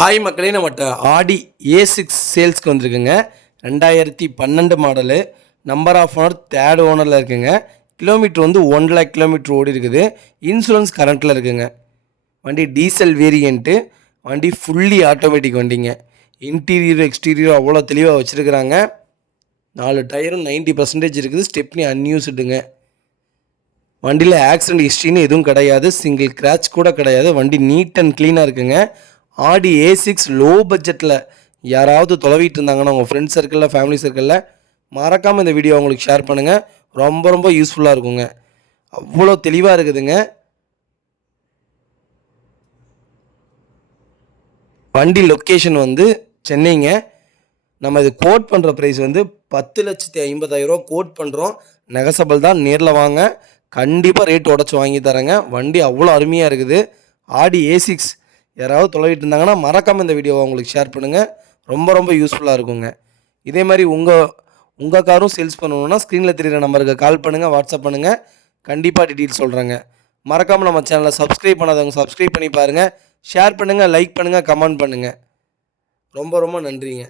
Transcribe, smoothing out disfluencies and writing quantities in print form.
Hi மக்களே, நம்மகிட்ட ஆடி A6 சேல்ஸ்க்கு வந்திருக்குங்க. 2012 model. Number of owner third ஓனரில் இருக்குங்க. கிலோமீட்டர் வந்து 1 lakh கிலோமீட்டர் ஓடி இருக்குது. இன்சூரன்ஸ் கரண்ட்டில் இருக்குங்க. வண்டி டீசல் வேரியண்ட்டு. வண்டி ஃபுல்லி ஆட்டோமேட்டிக் வண்டிங்க. இன்டீரியர் எக்ஸ்டீரியர் அவ்வளோ தெளிவாக வச்சுருக்குறாங்க. 4 டயரும் 90% இருக்குது. ஸ்டெப்னி அன்யூஸ்டுங்க. வண்டியில் ஆக்சிடென்ட் ஹிஸ்ட்ரின்னு எதுவும் கிடையாது. சிங்கிள் கிராச் கூட கிடையாது. வண்டி நீட் அண்ட் க்ளீனாக இருக்குங்க. ஆடி A6 லோ பட்ஜெட்டில் யாராவது தொலைவிட்டு இருந்தாங்கன்னா உங்கள் ஃப்ரெண்ட்ஸ் சர்க்கிளில், ஃபேமிலி சர்க்கிளில் மறக்காமல் இந்த வீடியோ உங்களுக்கு ஷேர் பண்ணுங்கள். ரொம்ப ரொம்ப யூஸ்ஃபுல்லாக இருக்குங்க. அவ்வளோ தெளிவாக இருக்குதுங்க. வண்டி லொக்கேஷன் வந்து சென்னைங்க. நம்ம இது கோட் பண்ணுற ப்ரைஸ் வந்து 10,50,000 கோட் பண்ணுறோம். நெகசபிள் தான். நேரில் வாங்க, கண்டிப்பாக ரேட் உடச்சி வாங்கி தரேங்க. வண்டி அவ்வளோ அருமையாக இருக்குது. ஆடி A6 யாராவது தொலைவிட்டு இருந்தாங்கன்னா மறக்காமல் இந்த வீடியோவை உங்களுக்கு ஷேர் பண்ணுங்கள். ரொம்ப ரொம்ப யூஸ்ஃபுல்லாக இருக்குங்க. இதே மாதிரி உங்கள் காரும் சேல்ஸ் பண்ணணுன்னா ஸ்க்ரீனில் தெரிகிற நம்பருக்கு கால் பண்ணுங்கள், வாட்ஸ்அப் பண்ணுங்கள். கண்டிப்பாக டீட்டெயில்ஸ் சொல்கிறேங்க. மறக்காமல் நம்ம சேனலை சப்ஸ்கிரைப் பண்ணாதவங்க சப்ஸ்கிரைப் பண்ணி பாருங்கள். ஷேர் பண்ணுங்கள், லைக் பண்ணுங்கள், கமெண்ட் பண்ணுங்கள். ரொம்ப ரொம்ப நன்றிங்க.